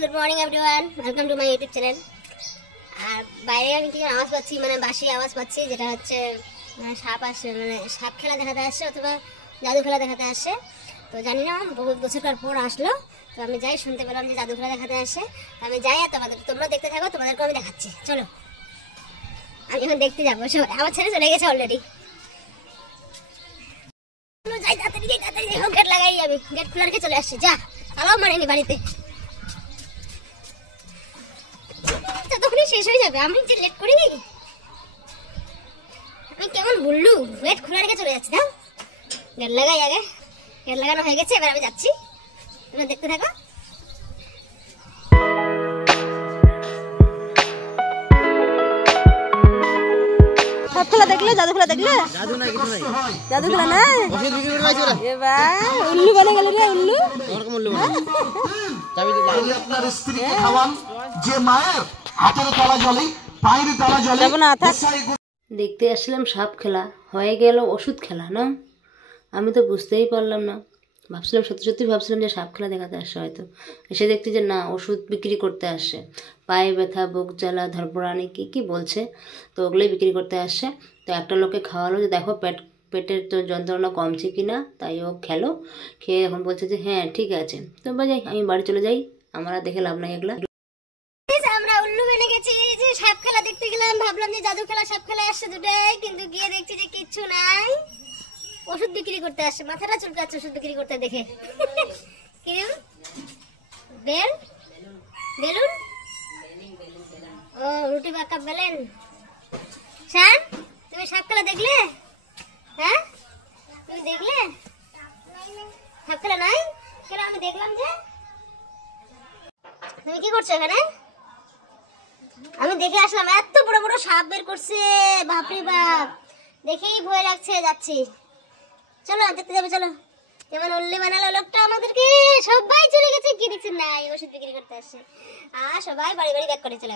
Good morning everyone, welcome to my YouTube channel. আর বাইরে আমি কি আওয়াজ পাচ্ছি, মানে বাসি আওয়াজ পাচ্ছি, যেটা হচ্ছে সাপ আসছে, মানে সাপ খেলা দেখাতে আসছে অথবা জাদু খেলা দেখাতে আসছে। তো জানি না, বহুত বছরকার পর আসলো। তো আমি যাই, শুনতে পেলাম যে জাদু খেলা দেখাতে আসছে। আমি যাই, আর তোমরা দেখতে থাকো, তোমাদেরকে আমি দেখাচ্ছি। চলো, আমি এখন দেখতে যাবো। আমার ছেলে চলে গেছে অলরেডি। যাই তাড়াতাড়ি, গেট লাগাই, আমি গেট খোলা রেখে চলে আসছি। যা, তালাও মারেনি বাড়িতে, ততক্ষণই শেষ হয়ে যাবে। আমি যে লেট করি, আমি কেমন বললু, গেট খোলা রেখে চলে যাচ্ছি। দাও, গেট লাগাই আগে। গেট লাগানো হয়ে গেছে, এবার আমি যাচ্ছি, তোমরা দেখতে থাকো। সব খেলা দেখলে, জাদু খেলা দেখলে? জাদু নাই, কিছু নাই। জাদু খেলা না, ওষুধ বিক্রি করে পাইছো রে। এবার উল্লু বানা গেল রে, উল্লু। তোমার কম মূল্য বলো। চাবি দিলে আপনার স্ত্রীকে খাওয়ান, যে মায়ের হাতের তলা জ্বলে, পায়ের তলা জ্বলে। যাব না, থাক। দেখতে আসলাম সাপ খেলা, হয়ে গেল ওষুধ খেলা না। আমি তো বুঝতেই পারলাম না, ভাবছিলাম সত্যি ভাবছিলাম যে সাপ খেলা দেখাতে আসছে হয়তো। এসে দেখছি যে না, ওষুধ বিক্রি করতে আসছে। পায়ে ব্যথা, বুক জ্বালা, ধরপড়ানি কী বলছে, তো ওগুলোই বিক্রি করতে আসছে। তো একটা লোককে খাওয়ালো যে দেখো পেটের তো যন্ত্রণা কমছে কি না, তাই ও খেলো। খেয়ে এখন বলছে যে হ্যাঁ ঠিক আছে। তো যাই, আমি বাড়ি চলে যাই, আমার আর দেখে লাভ নাই এগুলা। আমরা উল্লু বেনে গেছি, যে সাপ খেলা দেখতে গেলাম, ভাবলাম যে জাদু খেলা সাপ খেলা আসছে দুটাই, কিন্তু গিয়ে দেখছি যে কিচ্ছু নাই, ওষুধ বিক্রি করতে আসছে। মাথাটা চুলকাচ্ছে ওষুধ বিক্রি করতে দেখে। কিরম বেলুন, ও রুটি বাঁকা বেলেন। শান, তুমি সাপ খেলা দেখলে? হ্যাঁ, তুমি দেখলে সাপ খেলা? নাই কেন, আমি দেখলাম যে। তুমি কি করছো এখানে? আমি দেখে আসলাম, এত বড় বড় সাপ বের করছে, বাপরে বাপ, দেখেই ভয় লাগছে। যাচ্ছি, চলো দেখতে যাবে, চলো। যেমন উল্লি বানালো লোকটা আমাদেরকে, সবাই চলে গেছে, কি দেখছে নাই, ওষুধ বিক্রি করতে আসছে। আর সবাই বাড়ি বাড়ি ব্যাক করে চলে